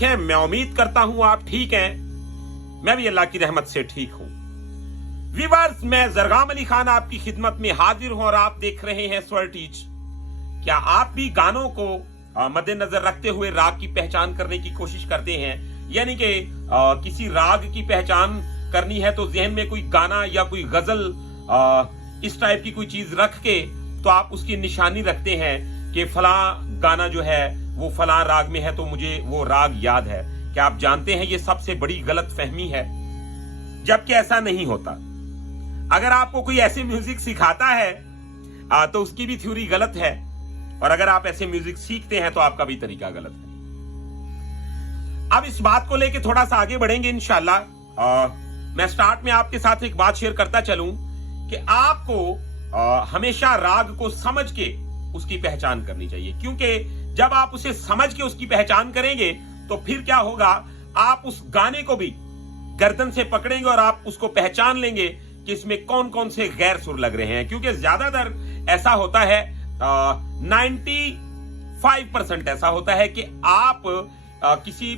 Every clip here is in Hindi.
ठीक है, मैं उम्मीद करता हूं आप ठीक हैं। मैं भी अल्लाह की रहमत से ठीक हूं। व्यूअर्स, मैं जरगाम अली खान आपकी खिदमत में हाजिर हूं और आप देख रहे हैं स्वर टीच। क्या आप भी गानों को मद्देनजर रखते हुए राग की पहचान करने की कोशिश करते हैं? यानी कि किसी राग की पहचान करनी है तो जहन में कोई गाना या कोई गजल इस टाइप की कोई चीज रख के तो आप उसकी निशानी रखते हैं कि फला गाना जो है वो फला राग में है तो मुझे वो राग याद है। क्या आप जानते हैं ये सबसे बड़ी गलत फहमी है, जबकि ऐसा नहीं होता। अगर आपको कोई ऐसे म्यूजिक सिखाता है तो उसकी भी थ्योरी गलत है, और अगर आप ऐसे म्यूजिक सीखते हैं तो आपका भी तरीका गलत है। अब इस बात को लेके थोड़ा सा आगे बढ़ेंगे इंशाल्लाह। मैं स्टार्ट में आपके साथ एक बात शेयर करता चलूं कि आपको हमेशा राग को समझ के उसकी पहचान करनी चाहिए, क्योंकि जब आप उसे समझ के उसकी पहचान करेंगे तो फिर क्या होगा, आप उस गाने को भी गर्दन से पकड़ेंगे और आप उसको पहचान लेंगे कि इसमें कौन कौन से गैर सुर लग रहे हैं। क्योंकि ज्यादातर ऐसा होता है, 95% ऐसा होता है कि आप किसी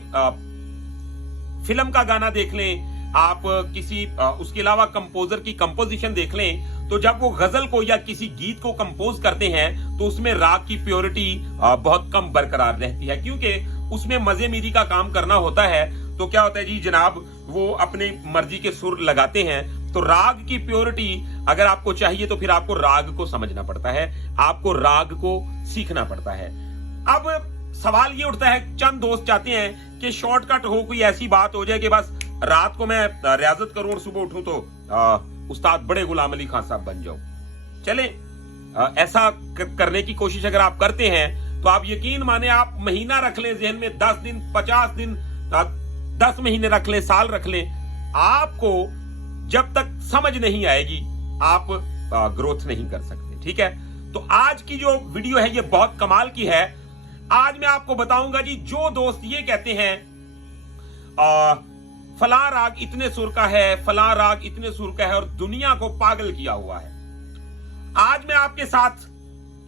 फिल्म का गाना देख लें, आप किसी उसके अलावा कंपोजर की कंपोजिशन देख लें, तो जब वो गजल को या किसी गीत को कंपोज करते हैं तो उसमें राग की प्योरिटी बहुत कम बरकरार रहती है, क्योंकि उसमें मजे मेरी का काम करना होता है। तो क्या होता है जी जनाब, वो अपनी मर्जी के सुर लगाते हैं। तो राग की प्योरिटी अगर आपको चाहिए तो फिर आपको राग को समझना पड़ता है, आपको राग को सीखना पड़ता है। अब सवाल ये उठता है, चंद दोस्त चाहते हैं कि शॉर्टकट हो, कोई ऐसी बात हो जाए कि बस रात को मैं रियाजत करूं और सुबह उठूं तो उस्ताद बड़े गुलाम अली खान साहब बन जाऊं। चले, ऐसा करने की कोशिश अगर आप करते हैं तो आप यकीन माने, आप महीना रख लें जहन में, 10 दिन, 50 दिन, 10 महीने रख लें, साल रख लें, आपको जब तक समझ नहीं आएगी आप ग्रोथ नहीं कर सकते। ठीक है, तो आज की जो वीडियो है ये बहुत कमाल की है। आज मैं आपको बताऊंगा जी, जो दोस्त ये कहते हैं फला राग इतने सुर का है, फला राग इतने सुर का है और दुनिया को पागल किया हुआ है, आज मैं आपके साथ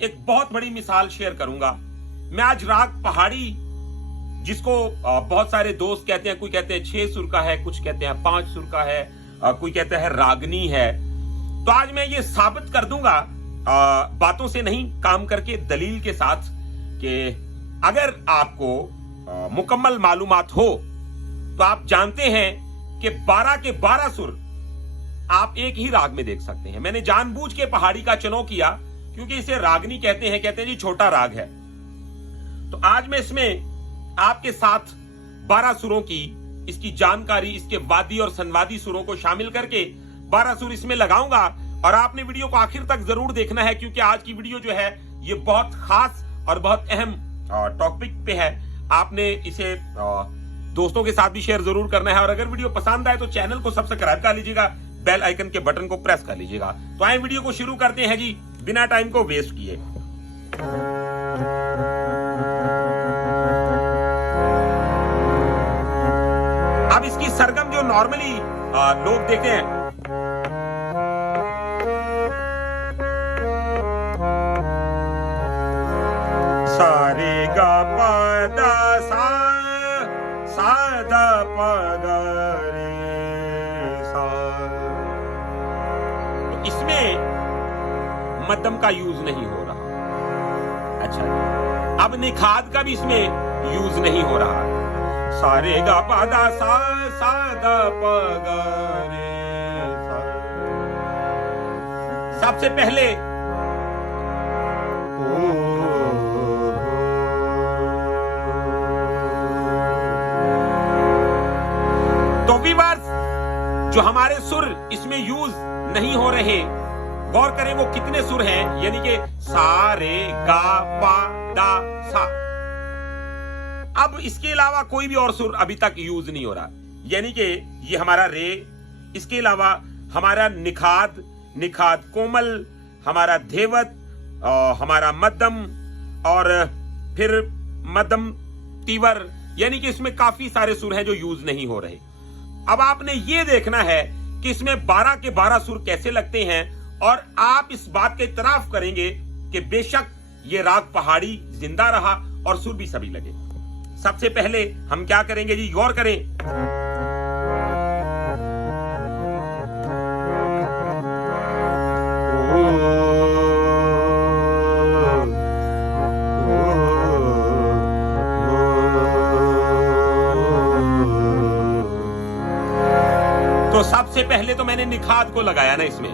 एक बहुत बड़ी मिसाल शेयर करूंगा। मैं आज राग पहाड़ी, जिसको बहुत सारे दोस्त कहते हैं, कोई कहते हैं 6 सुर का है, कुछ कहते हैं 5 सुर का है, कोई कहता है रागनी है, तो आज मैं ये साबित कर दूंगा बातों से नहीं, काम करके, दलील के साथ, कि अगर आपको मुकम्मल मालूमात हो तो आप जानते हैं कि 12 के 12 सुर आप एक ही राग में देख सकते हैं। मैंने जानबूझ के पहाड़ी का चुनाव किया क्योंकि इसे रागनी कहते हैं जी छोटा राग है। तो आज मैं इसमें आपके साथ 12 सुरों की, इसकी जानकारी, इसके वादी और संवादी सुरों को शामिल करके 12 सुर इसमें लगाऊंगा, और आपने वीडियो को आखिर तक जरूर देखना है, क्योंकि आज की वीडियो जो है ये बहुत खास और बहुत अहम टॉपिक पे है। आपने इसे दोस्तों के साथ भी शेयर जरूर करना है, और अगर वीडियो पसंद आए तो चैनल को सब्सक्राइब कर लीजिएगा, बेल आइकन के बटन को प्रेस कर लीजिएगा। तो आए वीडियो को शुरू करते हैं जी, बिना टाइम को वेस्ट किए। अब इसकी सरगम जो नॉर्मली लोग देखते हैं, सारे गा पा दा सा, सा दा पा दा रे सा, तो इसमें मध्यम का यूज नहीं हो रहा। अच्छा, अब निखाद का भी इसमें यूज नहीं हो रहा। सारे गा पा दा सा, सा दा पा गा रे सा। सबसे पहले तो व्यूअर्स, जो हमारे सुर इसमें यूज नहीं हो रहे, गौर करें वो कितने सुर हैं, यानी कि सा रे गा पा दा सा। अब इसके अलावा कोई भी और सुर अभी तक यूज नहीं हो रहा, यानी कि ये हमारा रे, इसके अलावा हमारा निखाद, निखाद कोमल, हमारा धेवत, हमारा मध्यम, और फिर मध्यम तीवर, यानी कि इसमें काफी सारे सुर हैं जो यूज नहीं हो रहे। अब आपने ये देखना है कि इसमें 12 के 12 सुर कैसे लगते हैं, और आप इस बात के इतराफ करेंगे कि बेशक ये राग पहाड़ी जिंदा रहा और सुर भी सभी लगे। सबसे पहले हम क्या करेंगे जी, गौर करें। तो सबसे पहले तो मैंने निखात को लगाया ना इसमें,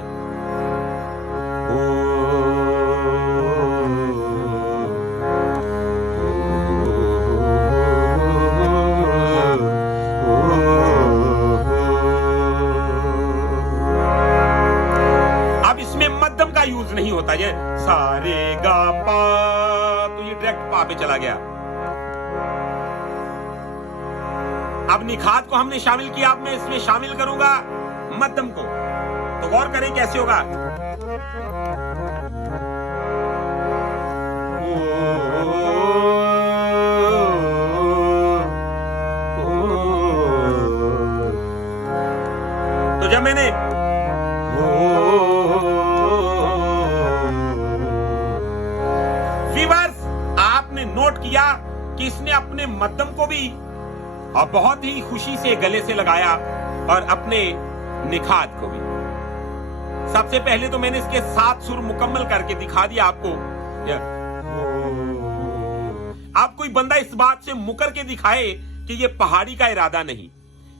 अब इसमें मध्यम का यूज नहीं होता, ये सारे गा पा, तो ये डायरेक्ट पा पे चला गया। अब निखात को हमने शामिल किया, अब मैं इसमें शामिल करूंगा मध्यम को, तो गौर करें कैसे होगा। तो जब मैंने व्यूअर्स, आपने नोट किया कि इसने अपने मध्यम को भी और बहुत ही खुशी से गले से लगाया और अपने निखात को भी। सबसे पहले तो मैंने इसके 7 सुर मुकम्मल करके दिखा दिया आपको। आप कोई बंदा इस बात से मुकर के दिखाए कि ये पहाड़ी का इरादा नहीं,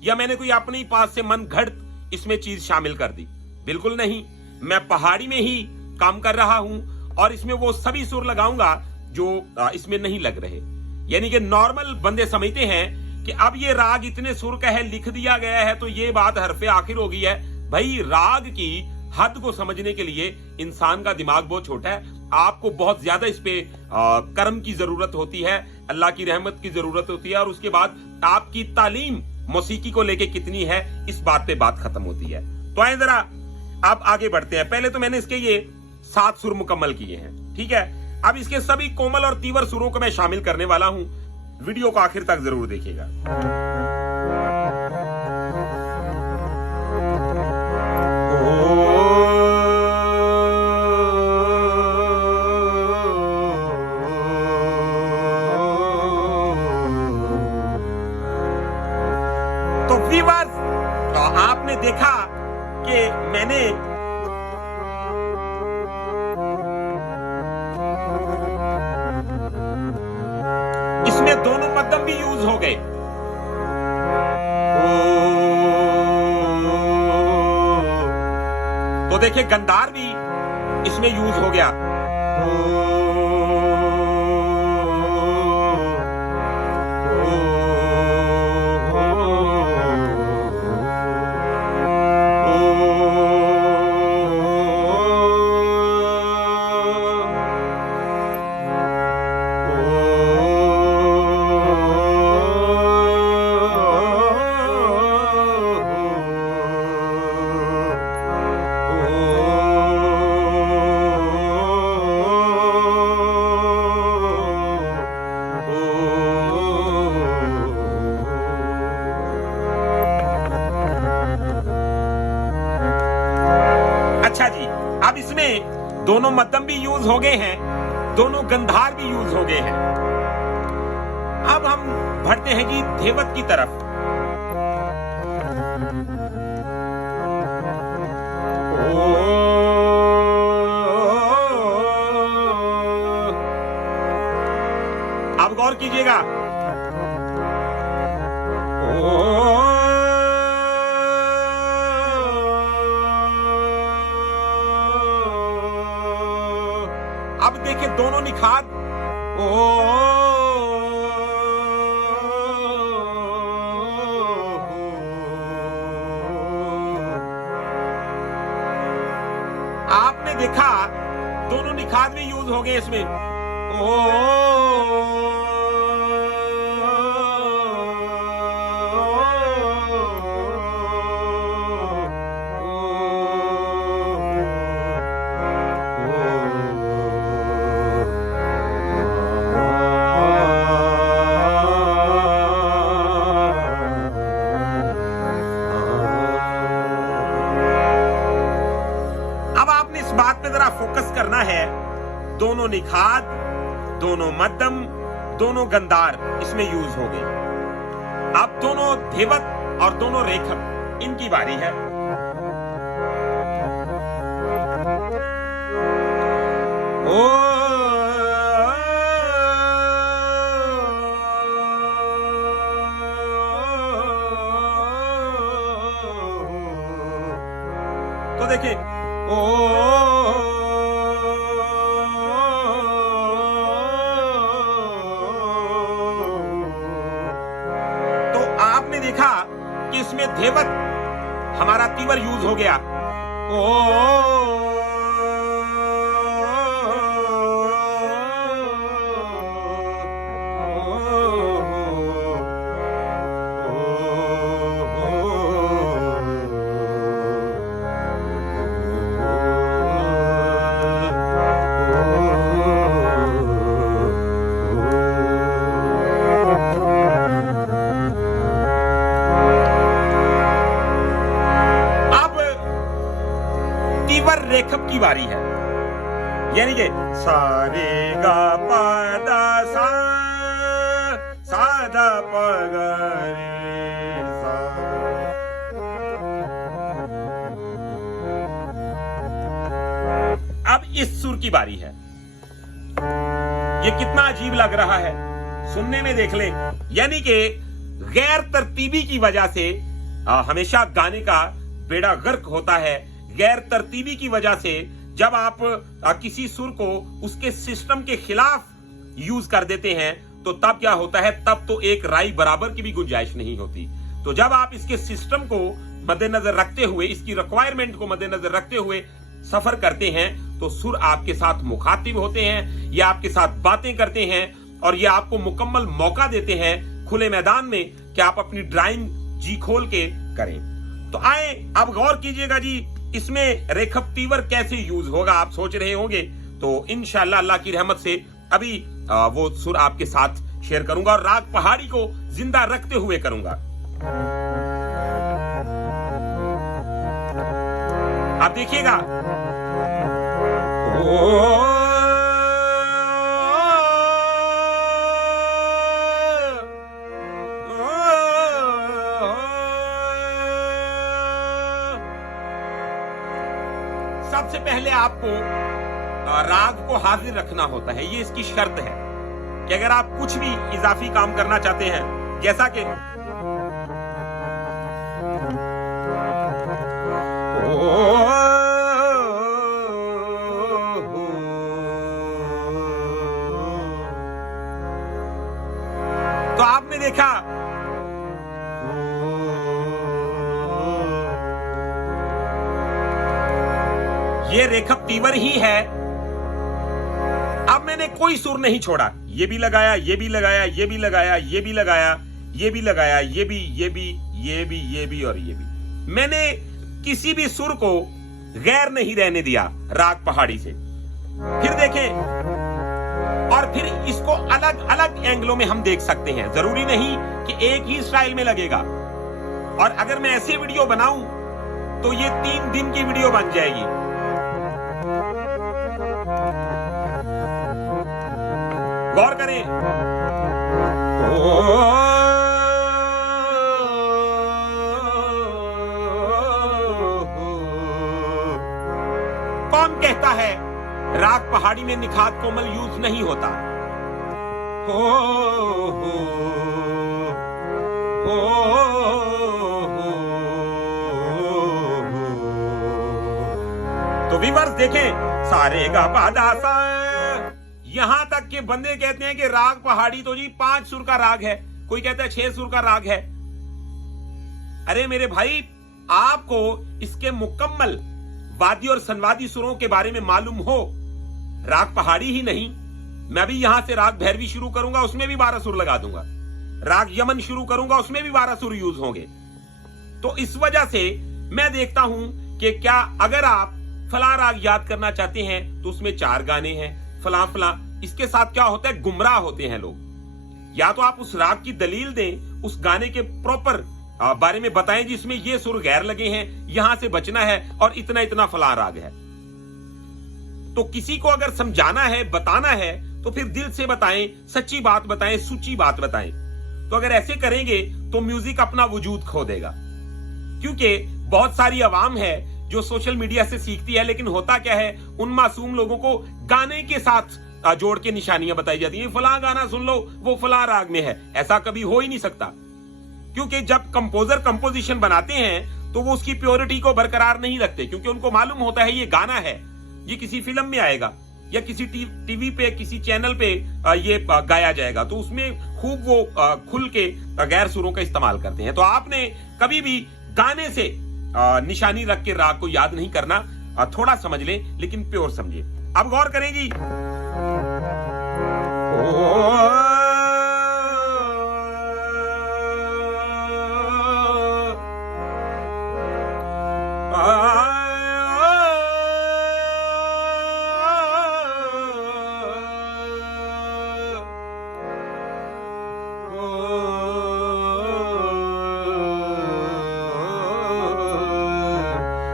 या मैंने कोई अपने पास से मन घड़त इसमें चीज शामिल कर दी, बिल्कुल नहीं। मैं पहाड़ी में ही काम कर रहा हूं और इसमें वो सभी सुर लगाऊंगा जो इसमें नहीं लग रहे। यानी कि नॉर्मल बंदे समझते हैं कि अब ये राग इतने सुर का है, लिख दिया गया है तो ये बात हरफे आखिर हो गई है। भाई, राग की हद को समझने के लिए इंसान का दिमाग बहुत छोटा है, आपको बहुत ज्यादा इस पे कर्म की जरूरत होती है, अल्लाह की रहमत की जरूरत होती है, और उसके बाद आपकी तालीम मौसीकी को लेके कितनी है, इस बात पे बात खत्म होती है। तो आए जरा अब आगे बढ़ते हैं। पहले तो मैंने इसके ये 7 सुर मुकम्मल किए हैं, ठीक है। अब इसके सभी कोमल और तीवर सुरों को मैं शामिल करने वाला हूं, वीडियो को आखिर तक जरूर देखिएगा। तो व्यूअर्स, आपने देखा कि मैंने इसमें दोनों मध्यम भी यूज हो गए। तो देखिए गंधार भी इसमें यूज हो गया। अच्छा जी, अब इसमें दोनों मध्यम भी यूज हो गए हैं, दोनों गंधार भी यूज हो गए हैं। अब हम बढ़ते हैं जी धेवत की तरफ। अब गौर कीजिएगा, अब देखिए दोनों निखात आपने देखा दोनों निखात भी यूज हो गए इसमें। फोकस करना है, दोनों निखात, दोनों मध्यम, दोनों गंधार इसमें यूज हो गए। अब दोनों धेवत और दोनों रेखक, इनकी बारी है। ओ तो देखिए, तो आपने देखा कि इसमें धेवत हमारा तीवर यूज हो गया। रेखक की बारी है, यानी कि सारे गा पा दा सा सा दा पा गा रे सा। अब इस सुर की बारी है। ये कितना अजीब लग रहा है, सुनने में देख ले। यानी कि गैर तरतीबी की वजह से हमेशा गाने का बेड़ा गर्क होता है। गैर तरतीबी की वजह से जब आप किसी सुर को उसके सिस्टम के खिलाफ यूज कर देते हैं तो तब क्या होता है, तब तो एक राई बराबर की भी गुंजाइश नहीं होती। तो जब आप इसके सिस्टम को मद्देनजर रखते हुए, इसकी रिक्वायरमेंट को मद्देनजर रखते हुए सफर करते हैं तो सुर आपके साथ मुखातिब होते हैं, ये आपके साथ बातें करते हैं और ये आपको मुकम्मल मौका देते हैं खुले मैदान में कि आप अपनी ड्राइंग जी खोल के करें। तो आए अब गौर कीजिएगा जी, इसमें रेखक तीवर कैसे यूज होगा, आप सोच रहे होंगे। तो इंशाअल्लाह अल्लाह की रहमत से अभी वो सुर आपके साथ शेयर करूंगा और राग पहाड़ी को जिंदा रखते हुए करूंगा। आप देखिएगा, सबसे पहले आपको राग को हाजिर रखना होता है। ये इसकी शर्त है कि अगर आप कुछ भी इजाफी काम करना चाहते हैं, जैसा कि तो आपने देखा ये रेखक तीवर ही है। अब मैंने कोई सुर नहीं छोड़ा, ये भी लगाया, ये भी लगाया, ये भी लगाया, ये भी लगाया, ये भी लगाया, ये भी, ये भी, ये भी, ये भी और ये भी। मैंने किसी भी सुर को गैर नहीं रहने दिया राग पहाड़ी से। फिर देखें, और फिर इसको अलग अलग एंगलों में हम देख सकते हैं। जरूरी नहीं कि एक ही स्टाइल में लगेगा। और अगर मैं ऐसे वीडियो बनाऊं तो ये 3 दिन की वीडियो बन जाएगी। गौर करें, कौन कहता है राग पहाड़ी में निखात कोमल यूज नहीं होता? तो व्यूअर्स देखें, सारे गा पादा सा, यहां तक के बंदे कहते हैं कि राग पहाड़ी तो जी 5 सुर का राग है, कोई कहता है 6 सुर का राग है। अरे मेरे भाई, आपको इसके मुकम्मल वादी और सनवादी सुरों के बारे में मालूम हो। राग पहाड़ी ही नहीं, मैं भी यहां से राग भैरवी शुरू करूंगा, उसमें भी 12 सुर लगा दूंगा। राग यमन शुरू करूंगा, उसमें भी 12 सुर यूज होंगे। तो इस वजह से मैं देखता हूं कि क्या अगर आप फला राग याद करना चाहते हैं तो उसमें 4 गाने हैं, फला फला। इसके साथ क्या होता है, गुमराह होते हैं लोग। या तो आप उस राग की दलील दें, उस गाने के प्रॉपर बारे में बताएं जिसमें ये सुर गैर लगे हैं, यहां से बचना है और इतना इतना फला राग है। तो किसी को अगर समझाना है, बताना है, तो फिर दिल से बताएं, सच्ची बात बताएं, सच्ची बात बताएं। तो अगर ऐसे करेंगे तो म्यूजिक अपना वजूद खो देगा। क्योंकि बहुत सारी आवाम है जो सोशल मीडिया से सीखती है, लेकिन होता क्या है, उन मासूम लोगों को गाने के साथ जोड़ के निशानियां बताई जाती हैं। फलां गाना सुन लो, वो फलां राग में है। ऐसा कभी हो ही नहीं सकता, क्योंकि जब कंपोजर कंपोजिशन बनाते हैं तो वो उसकी प्योरिटी को बरकरार नहीं रखते, क्योंकि उनको मालूम होता है ये गाना है, ये किसी फिल्म में आएगा या किसी टीवी पे, किसी चैनल पे ये गाया जाएगा, तो उसमें खूब वो खुल के गैर सुरों का इस्तेमाल करते हैं। तो आपने कभी भी गाने से निशानी रख के राग को याद नहीं करना। थोड़ा समझ ले, लेकिन प्योर समझे। अब गौर करेंगी,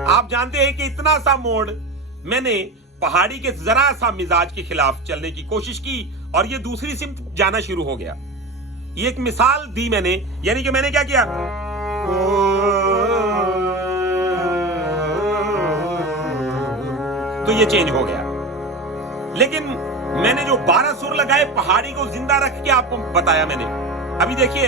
आप जानते हैं कि इतना सा मोड़ मैंने पहाड़ी के जरा सा मिजाज के खिलाफ चलने की कोशिश की और ये दूसरी सिमत जाना शुरू हो गया। ये एक मिसाल दी मैंने, यानी कि मैंने क्या किया, तो ये चेंज हो गया। लेकिन मैंने जो 12 सुर लगाए, पहाड़ी को जिंदा रख के आपको बताया मैंने। अभी देखिए,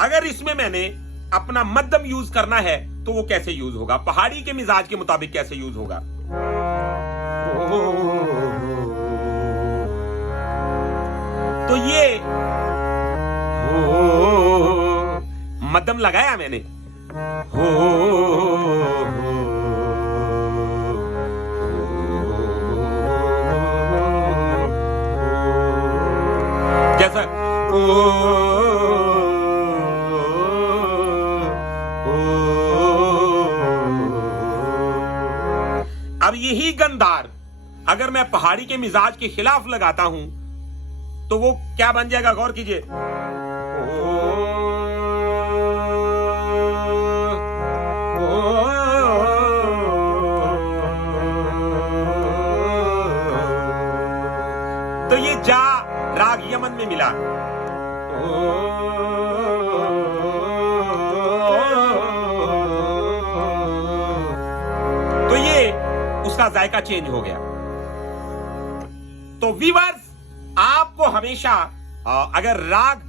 अगर इसमें मैंने अपना मध्यम यूज करना है तो वो कैसे यूज होगा, पहाड़ी के मिजाज के मुताबिक कैसे यूज होगा। तो ये मध्यम लगाया मैंने, जैसा अब यही गंधार अगर मैं पहाड़ी के मिजाज के खिलाफ लगाता हूं तो वो क्या बन जाएगा, गौर कीजिए। तो ये जा राग यमन में मिला, तो ये उसका जायका चेंज हो गया। तो व्यूअर्स, आपको हमेशा अगर राग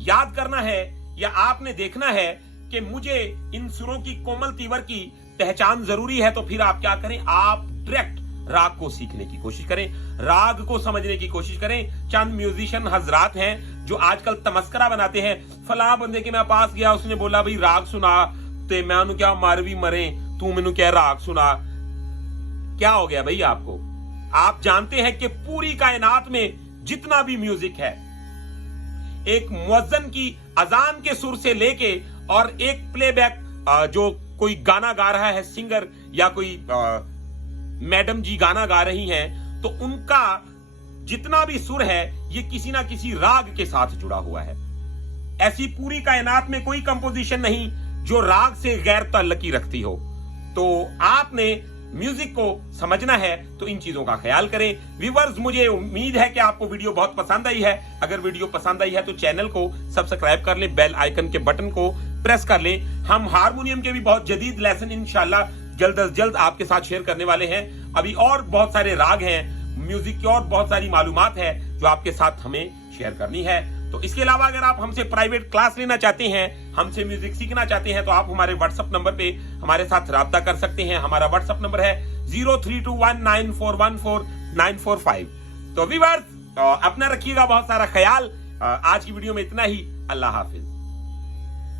याद करना है या आपने देखना है कि मुझे इन सुरों की कोमल तीवर की पहचान जरूरी है, तो फिर आप क्या करें, आप डायरेक्ट राग को सीखने की कोशिश करें, राग को समझने की कोशिश करें। चंद म्यूजिशियन हजरात हैं जो आजकल तमस्करा बनाते हैं, फला बंदे के मैं पास गया, उसने बोला भाई राग सुना, तो मैं उन्हें क्या मार भी मरे, तू मैनू क्या राग सुना। क्या हो गया भाई आपको? आप जानते हैं कि पूरी कायनात में जितना भी म्यूजिक है, एक मुअज्जिन की अजान के सुर से लेके और एक प्लेबैक जो कोई गाना गा रहा है, सिंगर या कोई मैडम जी गाना गा रही हैं, तो उनका जितना भी सुर है ये किसी ना किसी राग के साथ जुड़ा हुआ है। ऐसी पूरी कायनात में कोई कंपोजिशन नहीं जो राग से गैर ताल्लुकी रखती हो। तो आपने म्यूजिक को समझना है तो इन चीजों का ख्याल करें। व्यूअर्स, मुझे उम्मीद है कि आपको वीडियो बहुत पसंद आई है। अगर वीडियो पसंद आई है तो चैनल को सब्सक्राइब कर लें, बेल आइकन के बटन को प्रेस कर लें। हम हारमोनियम के भी बहुत जदीद लेसन इंशाल्लाह जल्द अज जल्द आपके साथ शेयर करने वाले हैं। अभी और बहुत सारे राग हैं, म्यूजिक की और बहुत सारी मालूमात है जो आपके साथ हमें शेयर करनी है। तो इसके अलावा अगर आप हमसे प्राइवेट क्लास लेना चाहते हैं, हमसे म्यूजिक सीखना चाहते हैं, तो आप हमारे व्हाट्सएप नंबर पे हमारे साथ राब्ता कर सकते हैं। हमारा व्हाट्सएप नंबर है 032194144945। तो व्यूअर्स, अपना रखिएगा बहुत सारा ख्याल। आज की वीडियो में इतना ही। अल्लाह हाफिज।